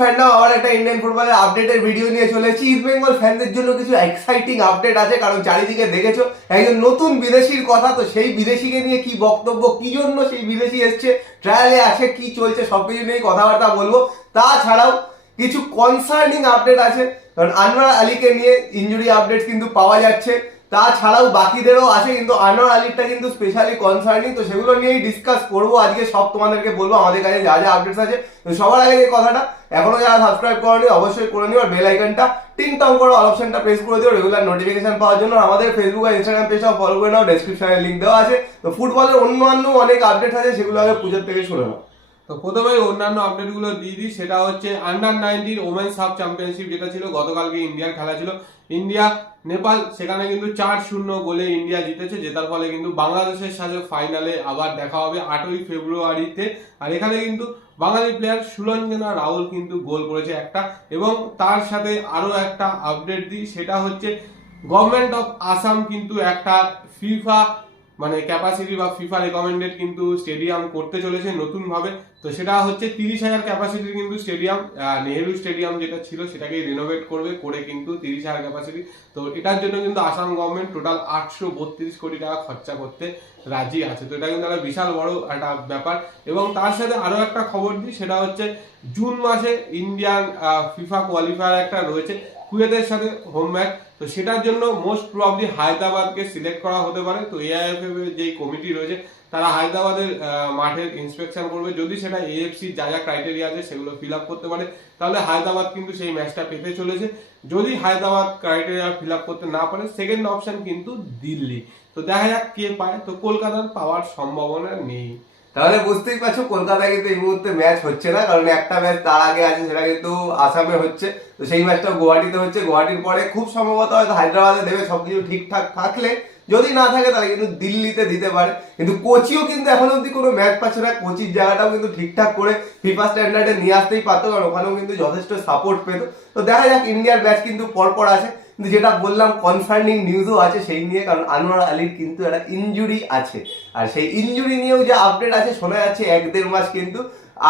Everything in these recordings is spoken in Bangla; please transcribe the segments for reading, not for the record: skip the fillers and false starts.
ফ্যানরাও আবার একটা ইন্ডিয়ান ফুটবলের আপডেটের ভিডিও নিয়ে চলে এসেছি। ইস্ট বেঙ্গল ফ্যানদের জন্য কিছু এক্সাইটিং আপডেট আছে, কারণ চারিদিকে দেখেছো একজন নতুন বিদেশির কথা। তো সেই বিদেশিকে নিয়ে কি বক্তব্য, কি জন্য সেই বিদেশি এসছে, ট্রায়ালে আছে, কি চলছে, সবকিছু নিয়ে কথাবার্তা বলবো। তাছাড়াও কিছু কনসার্নিং আপডেট আছে, কারণ আনোয়ার আলীকে নিয়ে ইনজুরি আপডেট কিন্তু পাওয়া যাচ্ছে। তাছাড়াও বাকিদেরও আছে, কিন্তু আনোয়ার আলীরটা কিন্তু স্পেশালি কনসার্নিং। তো সেগুলো নিয়েই ডিসকাস করবো আজকে, সব তোমাদেরকে বলবো আমাদের কাছে যা যা আপডেটস আছে। তো সবার আগে যে কথাটা, এখনো যারা সাবস্ক্রাইব করেনি অবশ্যই করে নিও, আর বেল আইকনটা টিং টং করে অল অপশনটা প্রেস করে দিও রেগুলার নোটিফিকেশন পাওয়ার জন্য। আমাদের ফেসবুক আর ইনস্টাগ্রাম পেজটাও ফলো করে নাও, ডেসক্রিপশনে লিংক দেওয়া আছে। তো ফুটবলের অন্যান্য অনেক আপডেট আছে, সেগুলো আগে পুজোর থেকে শুনে নাও। তো প্রথমে অন্যান্য আপডেট গুলো দিয়ে দিই। সেটা হচ্ছে আন্ডার-19 ওমেন্স হাফ চ্যাম্পিয়নশিপ, যেটা ছিল গতকালকে ইন্ডিয়ার খেলা ছিল ইন্ডিয়া নেপাল, সেখানে কিন্তু 4-0 গোলে ইন্ডিয়া জিতেছে, জেতার ফলে কিন্তু বাংলাদেশের সাথে ফাইনালে আবার দেখা হবে 8ই ফেব্রুয়ারিতে। আর এখানে কিন্তু বাঙালি প্লেয়ার সুরঞ্জনা রাহুল কিন্তু গোল করেছে একটা। এবং তার সাথে আরো একটা আপডেট দিই, সেটা হচ্ছে গভর্নমেন্ট অফ আসাম কিন্তু একটা ফিফা মানে ক্যাপাসিটি বা ফিফা রেকমেন্ডেড কিন্তু স্টেডিয়াম করতে চলেছে নতুন ভাবে। তো সেটা হচ্ছে 30,000 ক্যাপাসিটির কিন্তু স্টেডিয়াম, নেহেরু স্টেডিয়াম যেটা ছিল সেটাকে রিনোভেট করবে, করে কিন্তু 30,000 ক্যাপাসিটি। তো এটার জন্য কিন্তু আসাম গভর্নমেন্ট টোটাল 832 কোটি টাকা খরচা করতে রাজি আছে। তো এটা কিন্তু একটা বিশাল বড় একটা ব্যাপার। এবং তার সাথে আরো একটা খবর দিই, সেটা হচ্ছে জুন মাসে ইন্ডিয়ান ফিফা কোয়ালিফায়ার একটা রয়েছে কুয়েতের সাথে হোম ম্যাচ। তো সেটার জন্য মোস্ট প্রবাবলি হায়দ্রাবাদকে সিলেক্ট করা হতে পারে। তো এআইএফএফ এর যে কমিটি রয়েছে তারা হায়দ্রাবাদের মাঠের ইন্সপেকশন করবে। যদি সেটা এএফসি যা যা ক্রাইটেরিয়া আছে সেগুলো ফিল আপ করতে পারে, তাহলে হায়দ্রাবাদ কিন্তু সেই ম্যাচটা পেতে চলেছে। যদি হায়দ্রাবাদ ক্রাইটেরিয়া ফিল আপ করতে না পারে, সেকেন্ড অপশন কিন্তু দিল্লি। তো দেখা যাক কে পায়। তো কলকাতার পাওয়ার সম্ভাবনা নেই। তাহলে বুঝতেই পারছো কলকাতায় কিন্তু এই মুহূর্তে ম্যাচ হচ্ছে না, কারণ একটা ম্যাচ তার আগে আছে, সেটা কিন্তু আসামে হচ্ছে। তো সেই ম্যাচটা গুয়াহাটিতে হচ্ছে। গুয়াহাটির পরে খুব সম্ভবত হয়তো হায়দ্রাবাদে দেবে, সবকিছু ঠিকঠাক থাকলে। যদি না থাকে তাহলে কিন্তু দিল্লিতে দিতে পারে। কিন্তু কোচিও কিন্তু এখন অব্দি কোনো ম্যাচ পাচ্ছে না। কোচির জায়গাটাও কিন্তু ঠিকঠাক করে ফিফা স্ট্যান্ডার্ডে নিয়ে আসতেই পারতো, কারণ ওখানেও কিন্তু যথেষ্ট সাপোর্ট পেত। তো দেখা যাক, ইন্ডিয়ার ম্যাচ কিন্তু পরপর আছে। কিন্তু যেটা বললাম কনসার্নিং নিউজও আছে সেই নিয়ে, কারণ আনোয়ার আলীর কিন্তু একটা ইনজুরি আছে। আর সেই ইনজুরি নিয়েও যে আপডেট আছে, শোনা যাচ্ছে 1-1.5 মাস কিন্তু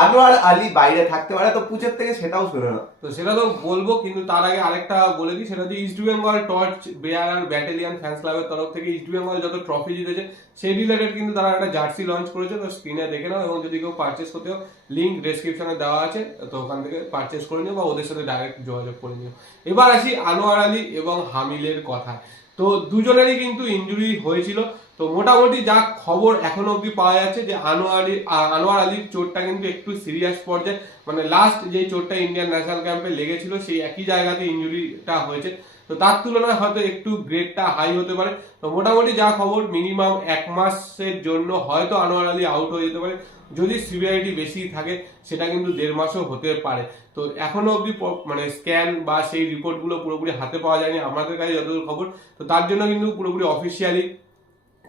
আনোয়ার আলী বাইরে থাকতে পারে। তো পুজোর থেকে সেটাও শুনে না। তো সেটা তো বলবো, কিন্তু তার আগে আরেকটা বলে দিই, সেটা হচ্ছে ইস্ট বেঙ্গল টর্চ বেয়ারার ব্যাটালিয়ান ফ্যান্স ক্লাবের তরফ থেকে ইস্ট বেঙ্গল যত ট্রফি জিতেছে সেই রিলেটেড কিন্তু তারা একটা জার্সি লঞ্চ করেছে। তো স্ক্রিনে দেখে নাও, এবং যদি কেউ পারচেস করতে হয় লিঙ্ক ডেসক্রিপশনে দেওয়া আছে, তো ওখান থেকে পারচেস করে নিও বা ওদের সাথে ডাইরেক্ট যোগাযোগ করে নিও। এবার আসি আনোয়ার আলী এবং হামিলের কথা। তো দুজনেরই কিন্তু ইনজুরি হয়েছিল। তো মোটামুটি যা খবর এখনো অব্দি পাওয়া যাচ্ছে যে আনোয়ার আলীর চোটটা কিন্তু একটু সিরিয়াস পর্যায়ে, মানে লাস্ট যে চোটটা ইন্ডিয়ান ন্যাশনাল ক্যাম্পে লেগেছিল সেই একই জায়গাতে ইনজুরিটা হয়েছে। তো তার তুলনায় হয়তো একটু গ্রেডটা হাই হতে পারে। তো মোটামুটি যা খবর, মিনিমাম 1 মাসের জন্য হয়তো আনোয়ার আলী আউট হয়ে যেতে পারে। যদি সিভিয়ারিটি বেশি থাকে সেটা কিন্তু 1.5 মাসও হতে পারে। তো এখনো অব্দি মানে স্ক্যান বা সেই রিপোর্টগুলো পুরোপুরি হাতে পাওয়া যায়নি আমাদের কাছে যতদূর খবর। তো তার জন্য কিন্তু পুরোপুরি অফিসিয়ালি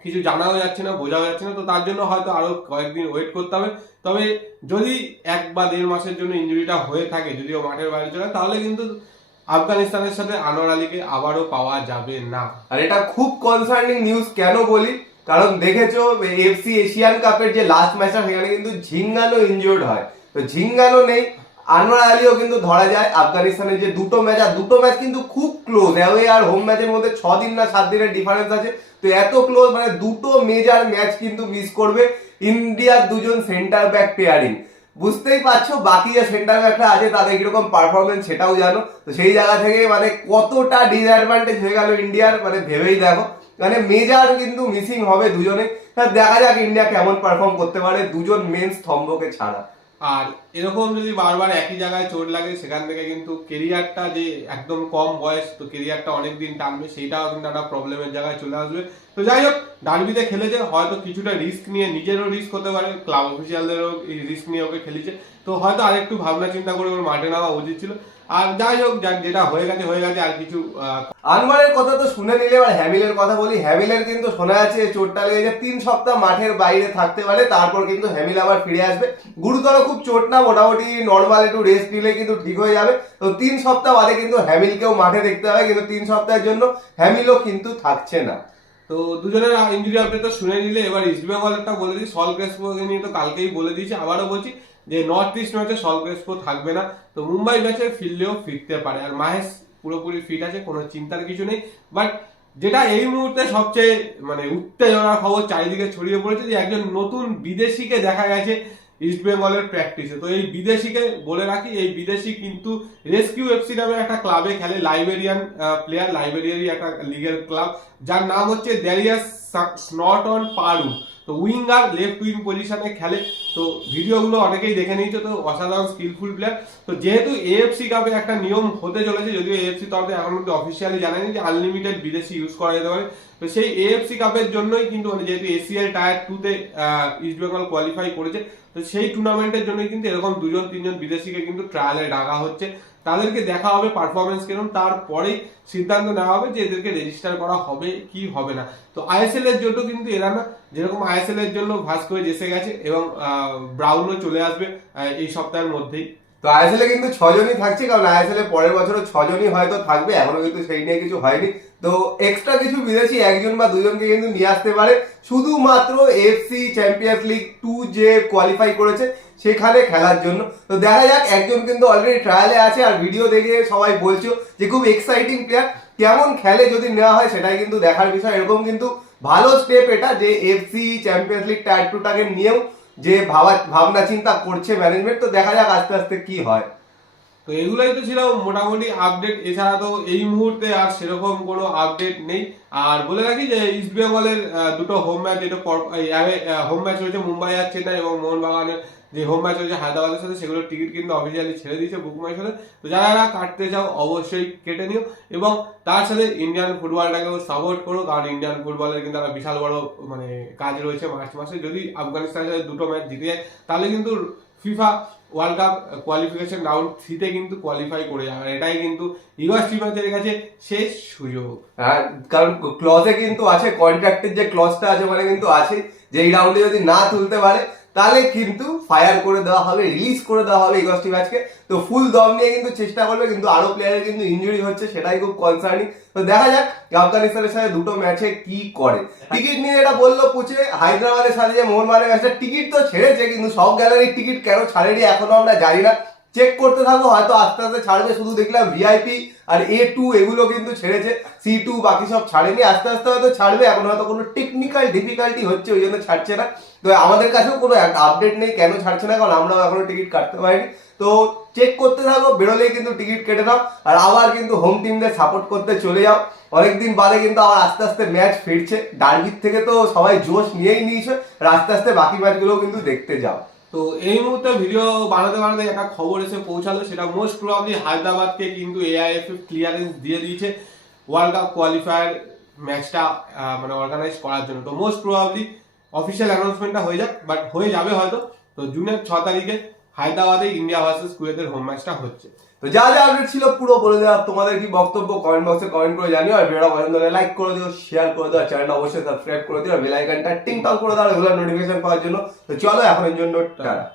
কিছু জানাও যাচ্ছে না, বোঝাও যাচ্ছে না। তো তার জন্য হয়তো আরো কয়েকদিন ওয়েট করতে হবে। তবে যদি 1 বা 1.5 মাসের জন্য ইনজুরিটা হয়ে থাকে, যদিও মাঠের বাইরে চলে, তাহলে কিন্তু আফগানিস্তানের সাথে আনোয়ার আলীকে আবারও পাওয়া যাবে না। আর এটা খুব কনসার্নিং নিউজ কেন বলি, কারণ দেখেছো এফসি এশিয়ান কাপের যে লাস্ট ম্যাচটা, সেখানে কিন্তু ঝিঙ্গানো ইনজুর্ড হয়। তো ঝিঙ্গানো নেই, আনোয়ার আলীও কিন্তু ধরা যায়। আফগানিস্তানের যে দুটো ম্যাচ, আর দুটো ম্যাচ কিন্তু খুব ক্লোজ, অ্যাওয়ে আর হোম ম্যাচের মধ্যে 6 দিন না 7 দিনের ডিফারেন্স আছে। তো এত ক্লোজ, মানে দুটো মেজর ম্যাচ কিন্তু মিস করবে ইন্ডিয়ার দুজন সেন্টার ব্যাক পেয়ারিং। বুঝতেই পারছো বাকি যে সেন্টার ব্যাকরা আছে তাদের কিরকম পারফরমেন্স সেটাও জানো। তো সেই জায়গা থেকে মানে কতটা ডিসঅ্যাডভান্টেজ হয়ে গেল ইন্ডিয়ার, মানে ভেবেই দেখো। মানে মেজর কিন্তু মিসিং হবে দুজনে। দেখা যাক ইন্ডিয়া কেমন পারফর্ম করতে পারে দুজন মেন স্তম্ভকে ছাড়া। আর এরকম যদি বারবার একই জায়গায় চোট লাগে, সেখান থেকে কিন্তু কেরিয়ারটা যে একদম কম বয়স, তো কেরিয়ারটা অনেকদিন টানবে, সেইটাও কিন্তু একটা প্রবলেমের জায়গায় চলে আসবে। তো যাই হোক, ডার্বিতে খেলেছে, হয়তো কিছুটা রিস্ক নিয়ে, নিজেরও রিস্ক হতে পারে, ক্লাব অফিসিয়ালদেরও রিস্ক নিয়ে ওকে খেলেছে। তো হয়তো আরেকটু ভাবনা চিন্তা করে ওর মাঠে নেওয়া উচিত ছিল। আর যাই হোক, যেটা হয়ে গেছে হয়ে গেছে, আর কিছু। আনোয়ারের কথা তো শুনে নিলে, এবার হ্যামিলের কথা বলি। হ্যামিলের কিন্তু শোনা যাচ্ছে চোটটা লেগেছে, 3 সপ্তাহ মাঠের বাইরে থাকতে পারে, তারপর কিন্তু হ্যামিল আবার ফিরে আসবে। গুরুতর খুব চোট না, মোটামুটি নর্মাল একটু রেস্ট নিলে কিন্তু ঠিক হয়ে যাবে। তো 3 সপ্তাহ বাদে কিন্তু হ্যামিলকেও মাঠে দেখতে হবে, কিন্তু 3 সপ্তাহের জন্য হ্যামিলও কিন্তু থাকছে না। তো দুজনের ইনজুরি আপডেট তো শুনে নিলে, এবার ইস্ট বেঙ্গলেরটা বলে দিই। সল ক্রেসপোকে নিয়ে তো কালকেই বলে দিয়েছি, আবারও বলছি, যে নর্থ ইস্ট ম্যাচে সল ক্রেসপো থাকবে না, তো মুম্বাই ম্যাচে ফিরলেও ফিরতে পারে। আর মাহেশ পুরোপুরি ফিট আছে, কোনো চিন্তার কিছু নেই। বাট যেটা এই মুহূর্তে সবচেয়ে মানে উত্তেজনার খবর চারিদিকে ছড়িয়ে পড়েছে যে একজন নতুন বিদেশিকে দেখা গেছে ইস্ট বেঙ্গলের প্র্যাকটিসে। তো এই বিদেশিকে বলে রাখি, এই বিদেশি কিন্তু রেস্কিউ এফসি নামে একটা ক্লাবে খেলে, লাইবেরিয়ান প্লেয়ার, লাইবেরিয়ারই একটা লিগের ক্লাব, যার নাম হচ্ছে ড্যারিয়াস স্নটন পারু। তো উইঙ্গার, লেফট উইং পজিশনে খেলে। তো ভিডিওগুলো অনেকেই দেখে নিয়েছে, তো অসাধারণ স্কিলফুল প্লেয়ার। তো যেহেতু এএফসি কাপে একটা নিয়ম হতে চলেছে, যদিও এএফসি তরফে এখন মধ্যে অফিসিয়ালি জানায়নি যে আনলিমিটেড বিদেশি ইউজ করা যেতে পারে, তো সেই এএফসি কাপের জন্যই কিন্তু মানে যেহেতু এসিএল টায়ার 2-তে ইস্ট বেঙ্গল কোয়ালিফাই করেছে, তো সেই টুর্নামেন্টের জন্যই কিন্তু এরকম 2-3 বিদেশিকে কিন্তু ট্রায়ালে ডাকা হচ্ছে। তাদেরকে দেখা হবে পারফরমেন্স কেমন, তারপরেই সিদ্ধান্ত নেওয়া হবে যে এদেরকে রেজিস্টার করা হবে কি হবে না। তো আইএসএল এর জন্য কিন্তু এরা না, যেরকম আইএসএল এর জন্য ভাস্কোয়েজ এসে গেছে এবং ব্রাউনও চলে আসবে এই সপ্তাহের মধ্যেই। তো আইএসএল এ কিন্তু 6 জনই থাকছে, কারণ আইএসএল এর পরের বছরও 6 জনই হয়তো থাকবে, এখনো কিন্তু সেই নিয়ে কিছু হয়নি। তো এক্সট্রা কিছু বিদেশি 1 জন বা 2 জনকে কিন্তু নিয়ে আসতে পারে, শুধুমাত্র এফসি চ্যাম্পিয়ন্স লিগ 2 যে কোয়ালিফাই করেছে সেখানে খেলার জন্য। তো দেখা যাক, একজন কিন্তু অলরেডি ট্রায়ালে আছে, আর ভিডিও দেখে সবাই বলছো যে খুব এক্সাইটিং প্লেয়ার, কেমন খেলে যদি নেওয়া হয় সেটাই কিন্তু দেখার বিষয়। এরকম কিন্তু ভালো স্টেপ এটা যে এফসি চ্যাম্পিয়ন্স লিগ টায়ার 2টাকে নিয়েও যে ভাবনা চিন্তা করছে ম্যানেজমেন্ট। তো দেখা যাক আস্তে আস্তে কি হয়। তো এগুলোই তো ছিল মোটামুটি আপডেট, এছাড়া তো এই মুহূর্তে আর সেরকম কোনো আপডেট নেই। আর বলে রাখি যে ইস্ট বেঙ্গলের দুটো হোম ম্যাচ, যেটা হোম ম্যাচ রয়েছে মুম্বাই আর চেন্নাই, এবং মোহনবাগানের যে হোম ম্যাচ রয়েছে হায়দ্রাবাদের সাথে, সেগুলোর টিকিট কিন্তু অফিসিয়ালি ছেড়ে দিয়েছে বুক মাই শোতে। তো যারা কাটতে চাও অবশ্যই কেটে নিও, এবং তার সাথে ইন্ডিয়ান ফুটবলটাকেও সাপোর্ট করো, কারণ ইন্ডিয়ান ফুটবলের কিন্তু একটা বিশাল বড় মানে কাজ রয়েছে মার্চ মাসে। যদি আফগানিস্তানের সাথে দুটো ম্যাচ জিতে যায় তাহলে কিন্তু FIFA World Cup qualification round 3-তে কিন্তু কোয়ালিফাই করে যাবে, আর এটাই কিন্তু ইউএস টিমের কাছে শেষ সুযোগ। হ্যাঁ, কারণ ক্লজে কিন্তু আছে, কন্ট্রাক্টের যে ক্লজটা আছে মানে কিন্তু আছে যে এই রাউন্ডে যদি না তুলতে পারে তাহলে কিন্তু ফায়ার করে দেওয়া হবে, রিলিজ করে দেওয়া হবে ইগস্টি ম্যাচকে। তো ফুল দম নিয়ে কিন্তু চেষ্টা করবে, কিন্তু আরো প্লেয়ারের কিন্তু ইনজুরি হচ্ছে, সেটাই খুব কনসার্নিং। তো দেখা যাক আফগানিস্তানের সাথে দুটো ম্যাচে কি করে। টিকিট নিয়ে এটা বললো পুছে, হায়দ্রাবাদের সাথে যে মোহনবাগানের ম্যাচটা টিকিট তো ছেড়েছে, কিন্তু সব গ্যালারির টিকিট কেন ছাড়েনি এখনো আমরা জানি না, চেক করতে থাকবো, হয়তো আস্তে আস্তে ছাড়বে। শুধু দেখলাম ভিআইপি আর A2 এগুলো কিন্তু ছেড়েছে, C2 বাকি সব ছাড়েনি, আস্তে আস্তে হয়তো ছাড়বে। এখন হয়তো কোনো টেকনিক্যাল ডিফিকাল্টি হচ্ছে, ওই জন্য ছাড়ছে না। তো আমাদের কাছেও কোনো আপডেট নেই কেন ছাড়ছে না, কারণ আমরাও এখনো টিকিট কাটতে পারিনি। তো চেক করতে থাকো, বেরোলেই কিন্তু টিকিট কেটে নাও, আর আবার কিন্তু হোম টিমদের সাপোর্ট করতে চলে যাও। অনেকদিন বাদে কিন্তু আবার আস্তে আস্তে ম্যাচ ফিরছে, ডার্বির থেকে তো সবাই জোশ নিয়েই নিয়েছে, আর আস্তে আস্তে বাকি ম্যাচগুলোও কিন্তু দেখতে যাও। তো এই মুহূর্তে ভিডিও বানাতে বানাতে একটা খবর এসে পৌঁছালো, সেটা মোস্ট প্রবাবলি হায়দ্রাবাদকে কিন্তু AIFF ক্লিয়ারেন্স দিয়ে দিয়েছে ওয়ার্ল্ড কাপ কোয়ালিফায়ার ম্যাচটা মানে অর্গানাইজ করার জন্য। তো মোস্ট প্রবাবলি অফিসিয়াল অ্যানাউন্সমেন্টটা হয়ে যাক, বাট হয়ে যাবে হয়তো। তো জুনের 6 তারিখে হায়দ্রাবাদে ইন্ডিয়া ভার্সেস কুয়েতের হোম ম্যাচটা হচ্ছে। তো যা যা আপডেট ছিল পুরো বলে দেওয়া, তোমাদের কি বক্তব্য কমেন্ট বক্সে কমেন্ট করে জানিও। আর ভিডিওটা পছন্দ হলে লাইক করে দিও, শেয়ার করে দিও, আর চ্যানেলটা অবশ্যই সাবস্ক্রাইব করে দিও, আর বেল আইকনটা টিং টং করে দাও রেগুলার নোটিফিকেশন পাওয়ার জন্য। তো চলো এখনের জন্য টাটা।